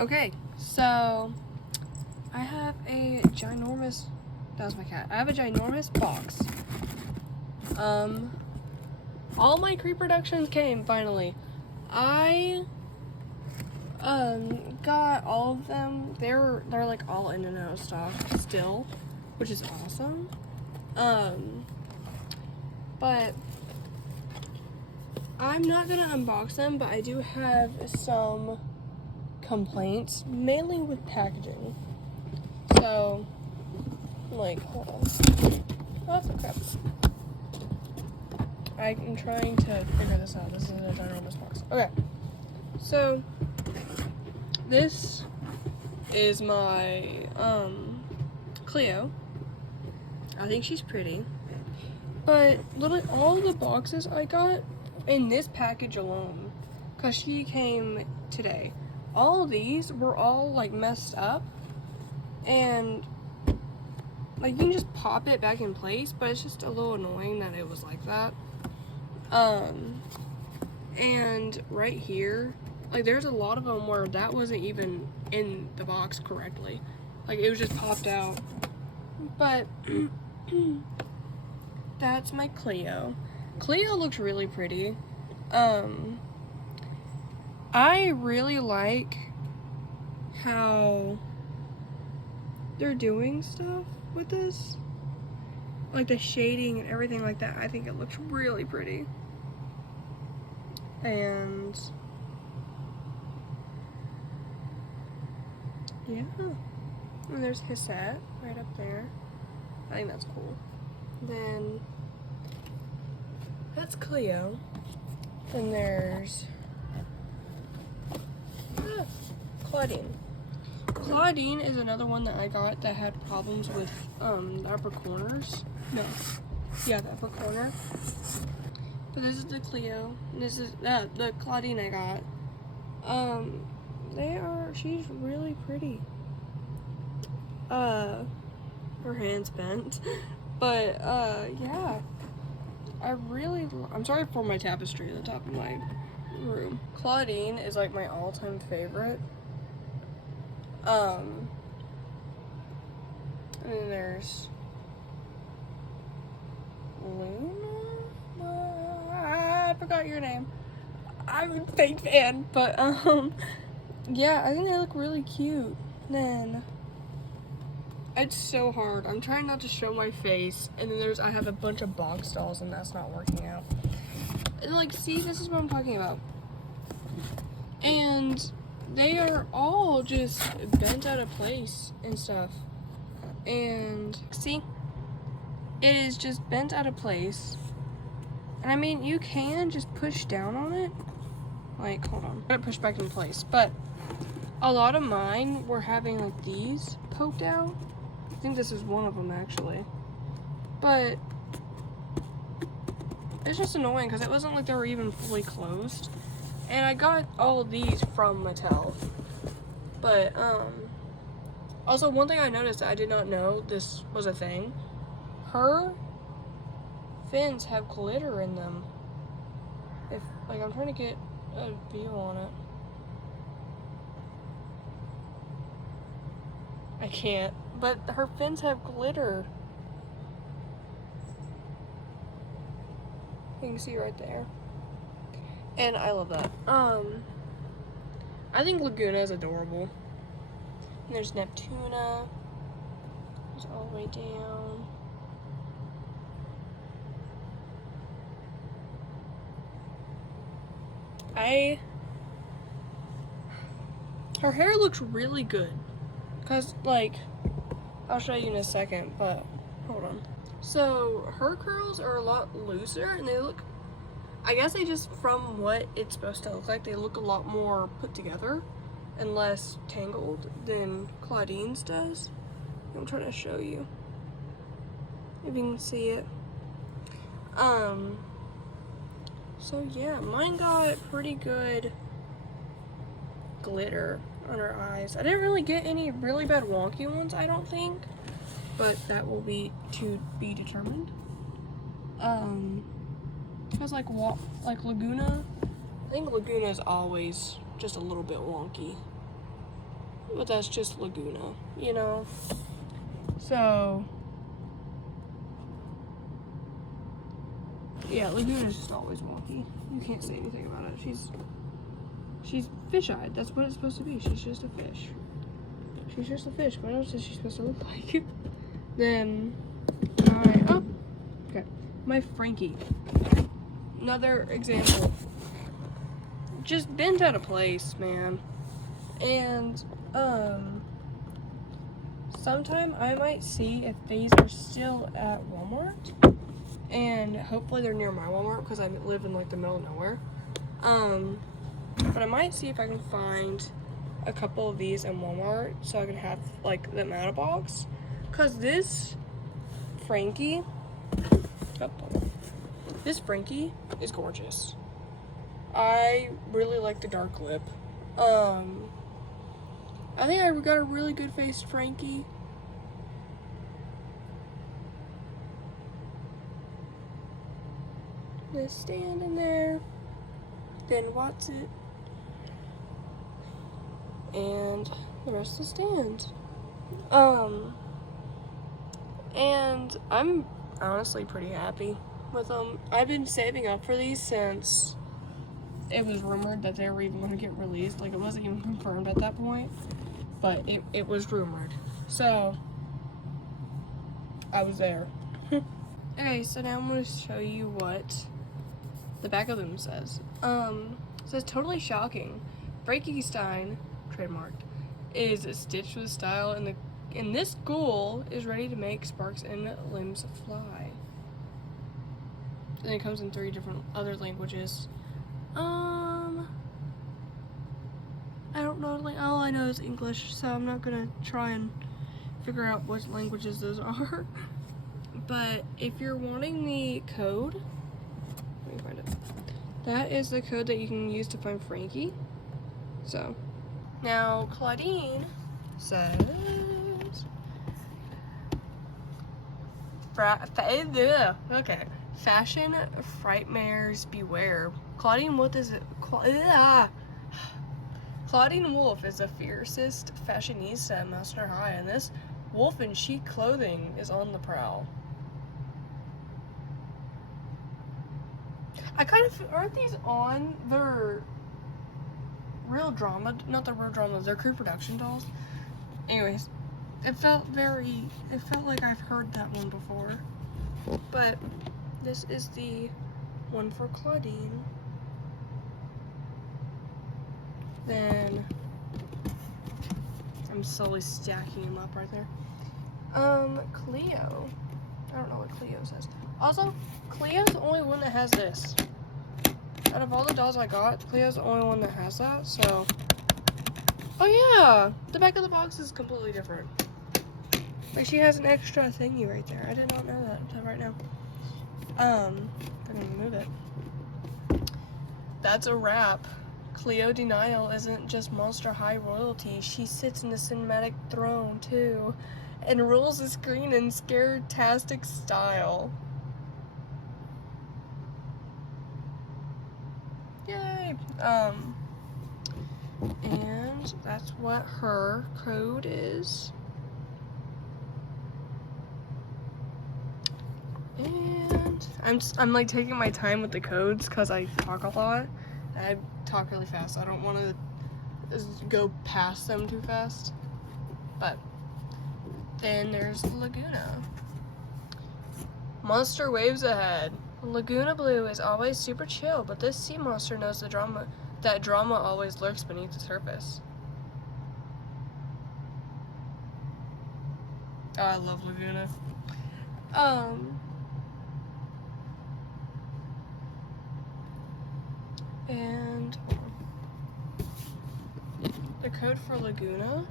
Okay, so I have a ginormous, that was my cat. I have a ginormous box. All my creep productions came finally. I got all of them. They're like all in and out of stock still, which is awesome. But I'm not gonna unbox them, but I do have some complaints, mainly with packaging. So, like, hold on. Oh, that's crap. I'm trying to figure this out. This is a ginormous box. Okay. So, this is my, Cleo. I think she's pretty. But literally all the boxes I got in this package alone, because she came today, all of these were all like messed up, and like you can just pop it back in place, but it's just a little annoying that it was like that. And right here, like there's a lot of them where that wasn't even in the box correctly, like it was just popped out. But that's my Cleo. Cleo looks really pretty. I really like how they're doing stuff with this. Like the shading and everything like that. I think it looks really pretty. And yeah. And there's Cassette right up there. I think that's cool. Then that's Cleo. Then there's Claudine. Claudine is another one that I got that had problems with the upper corners. No. Yeah, the upper corner. But this is the Cleo. And this is the Claudine I got. She's really pretty. Her hand's bent. But yeah. I'm sorry for my tapestry at the top of my room. Claudine is like my all-time favorite. And then there's Luna? I forgot your name. I'm a fake fan, but yeah, I think they look really cute. Then it's so hard. I'm trying not to show my face, and then I have a bunch of box dolls, and that's not working out. And like, see, this is what I'm talking about. And they are all just bent out of place and stuff. And see, it is just bent out of place. And I mean, you can just push down on it. Like, hold on. I'm gonna push back in place. But a lot of mine were having like these poked out. I think this is one of them actually. But it's just annoying because it wasn't like they were even fully closed. And I got all of these from Mattel. But also one thing I noticed that I did not know this was a thing. Her fins have glitter in them. If like I'm trying to get a view on it. I can't. But her fins have glitter. You can see right there. And I love that. I think Laguna is adorable. And there's Neptuna. It's all the way down. Her hair looks really good. Cause like, I'll show you in a second, but hold on. So her curls are a lot looser and they look, I guess they just, from what it's supposed to look like, they look a lot more put together and less tangled than Claudine's does. I'm trying to show you if you can see it. So yeah, mine got pretty good glitter on her eyes. I didn't really get any really bad wonky ones, I don't think, but that will be to be determined. Because like Laguna, I think Laguna is always just a little bit wonky. but that's just Laguna, you know? So, yeah, Laguna's just always wonky. You can't say anything about it. She's fish-eyed. That's what it's supposed to be. She's just a fish. She's just a fish. What else is she supposed to look like? Then, my Frankie. Another example. Just bent out of place, man. And, sometime I might see if these are still at Walmart. And hopefully they're near my Walmart because I live in like the middle of nowhere. But I might see if I can find a couple of these in Walmart so I can have like them out of box. Cause this Frankie is gorgeous. I really like the dark lip. I think I got a really good faced Frankie. This stand in there, then Watson, and the rest of the stand. And I'm honestly pretty happy with them. I've been saving up for these since it was rumored that they were even going to get released. Like, it wasn't even confirmed at that point, but it was rumored. So, I was there. Okay, so now I'm going to show you what the back of them says. It says, totally shocking. Frankenstein, trademarked, is stitched with style, and this ghoul is ready to make sparks and limbs fly. And it comes in 3 different other languages. I don't know, like, all I know is English, so I'm not gonna try and figure out what languages those are. But if you're wanting the code, let me find it. That is the code that you can use to find Frankie. So, now Claudine says, okay, fashion frightmares beware. Claudine Wolf is Claudine Wolf is the fiercest fashionista at Master High, and this wolf in chic clothing is on the prowl. I kind of, aren't these on their real drama, not the real drama, their crew production dolls? Anyways, it felt like I've heard that one before. But this is the one for Claudine. Then I'm slowly stacking them up right there. Cleo. I don't know what Cleo says. Also, Cleo's the only one that has this. Out of all the dolls I got, Cleo's the only one that has that, so. Oh yeah! The back of the box is completely different. Like, she has an extra thingy right there. I did not know that until right now. I'm gonna move it. That's a wrap. Cleo Denial isn't just Monster High royalty. She sits in the cinematic throne, too, and rules the screen in scare-tastic style. Yay! And that's what her code is. And I'm like taking my time with the codes because I talk a lot. I talk really fast. So I don't want to go past them too fast. But then there's Laguna. Monster waves ahead. Laguna Blue is always super chill, but this sea monster knows that drama always lurks beneath the surface. Oh, I love Laguna. And the code for Laguna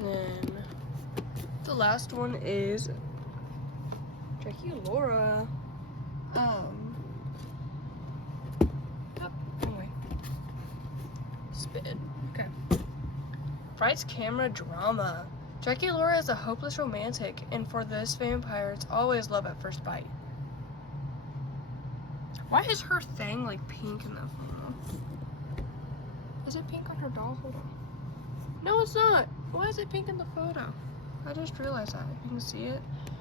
then the last one is Jackie Laura. Anyway. Spin. Okay. Fright's camera drama. Jackie Laura is a hopeless romantic, and for this vampire, it's always love at first bite. Why is her thing like pink in the photo? Is it pink on her doll? Hold on. No, it's not. Why is it pink in the photo? I just realized that. You can see it.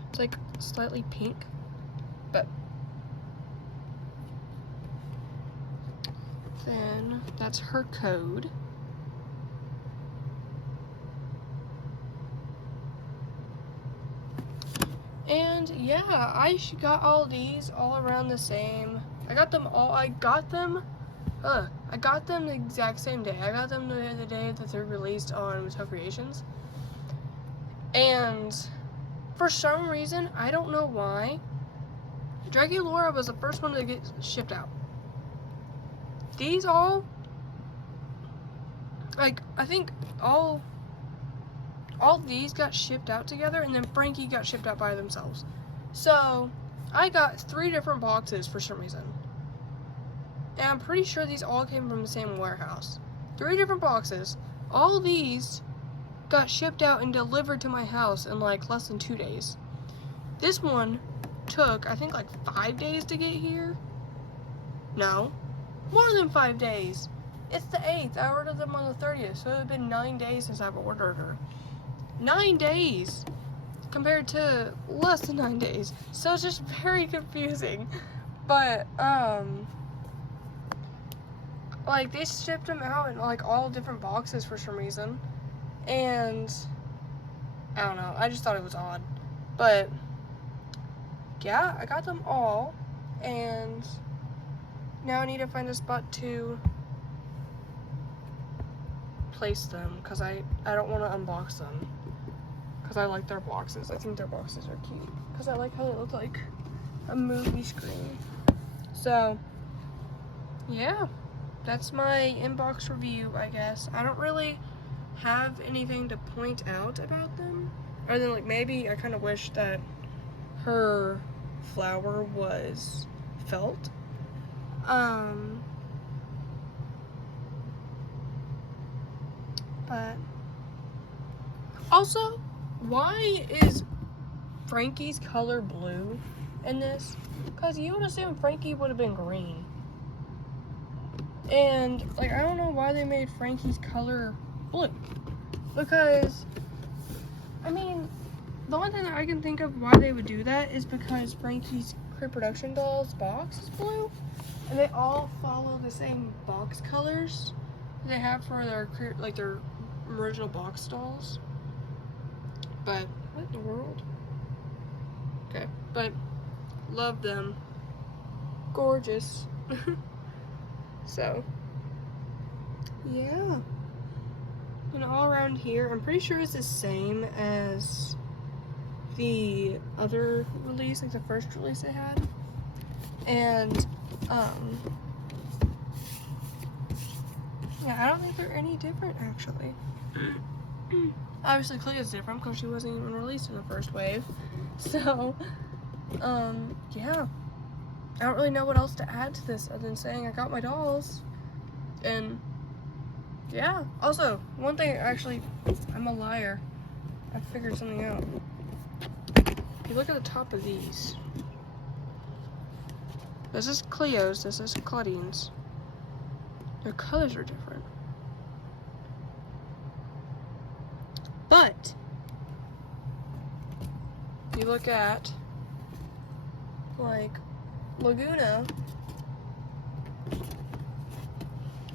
It's like slightly pink. But then that's her code. And yeah, I got all these all around the same. I got them the exact same day. I got them the day that they're released on Mattel Creations. And for some reason, I don't know why, Draculaura was the first one to get shipped out. These all, like, I think all these got shipped out together, and then Frankie got shipped out by themselves. So I got 3 different boxes for some reason. And I'm pretty sure these all came from the same warehouse. 3 different boxes. All these got shipped out and delivered to my house in like less than 2 days. This one took, I think, like 5 days to get here. No, more than 5 days. It's the 8th. I ordered them on the 30th, so it would have been 9 days since I've ordered her. 9 days compared to less than 9 days. So it's just very confusing. But, like, they shipped them out in, like, all different boxes for some reason. And, I don't know. I just thought it was odd. But, yeah, I got them all. And now I need to find a spot to place them. Because I don't want to unbox them. Because I like their boxes. I think their boxes are cute. Because I like how they look like a movie screen. So, yeah. That's my inbox review, I guess. I don't really have anything to point out about them. Other than, like, maybe I kind of wish that her flower was felt. But also, why is Frankie's color blue in this? Because you would assume Frankie would have been green. And, like, I don't know why they made Frankie's color blue. Because, I mean, the only thing that I can think of why they would do that is because Frankie's Crib Production Dolls box is blue. And they all follow the same box colors they have for their, like, their original box dolls. But, what in the world? Okay, but, love them. Gorgeous. So, yeah. And all around here, I'm pretty sure it's the same as the other release, like the first release they had. And, yeah, I don't think they're any different, actually. Obviously, Clea's different because she wasn't even released in the first wave. So, yeah. I don't really know what else to add to this other than saying I got my dolls. And, yeah. Also, one thing, actually, I'm a liar. I figured something out. If you look at the top of these, this is Cleo's, this is Claudine's. Their colors are different. But, if you look at, like, Laguna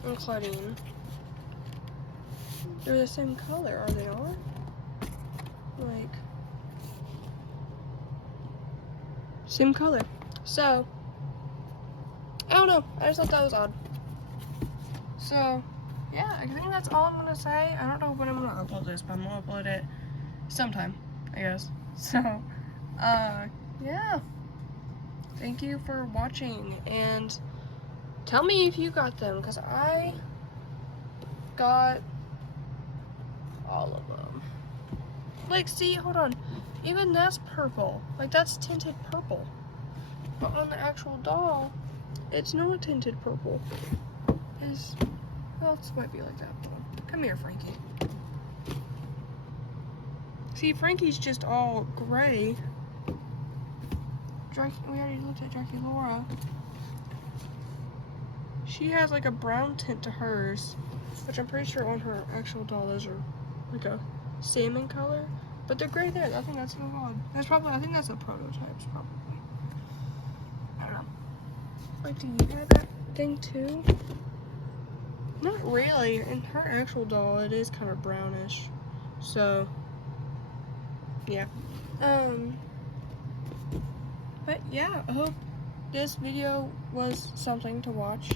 and Claudine, they're the same color, are they not? Like, same color. So, I don't know. I just thought that was odd. So, yeah, I think that's all I'm gonna say. I don't know when I'm gonna upload this, but I'm gonna upload it sometime, I guess. So, yeah. Thank you for watching, and tell me if you got them, because I got all of them. Like, see, hold on. Even that's purple. Like, that's tinted purple. But on the actual doll, it's not tinted purple. Well, this might be like that. Come here, Frankie. See, Frankie's just all gray. We already looked at Draculaura. she has like a brown tint to hers, which I'm pretty sure on her actual doll those are like a salmon color. But they're gray there. I think that's so odd. That's probably, I think that's the prototypes probably. I don't know. Like, do you have that thing too? Not really. In her actual doll, it is kind of brownish. So, yeah. But yeah, I hope this video was something to watch.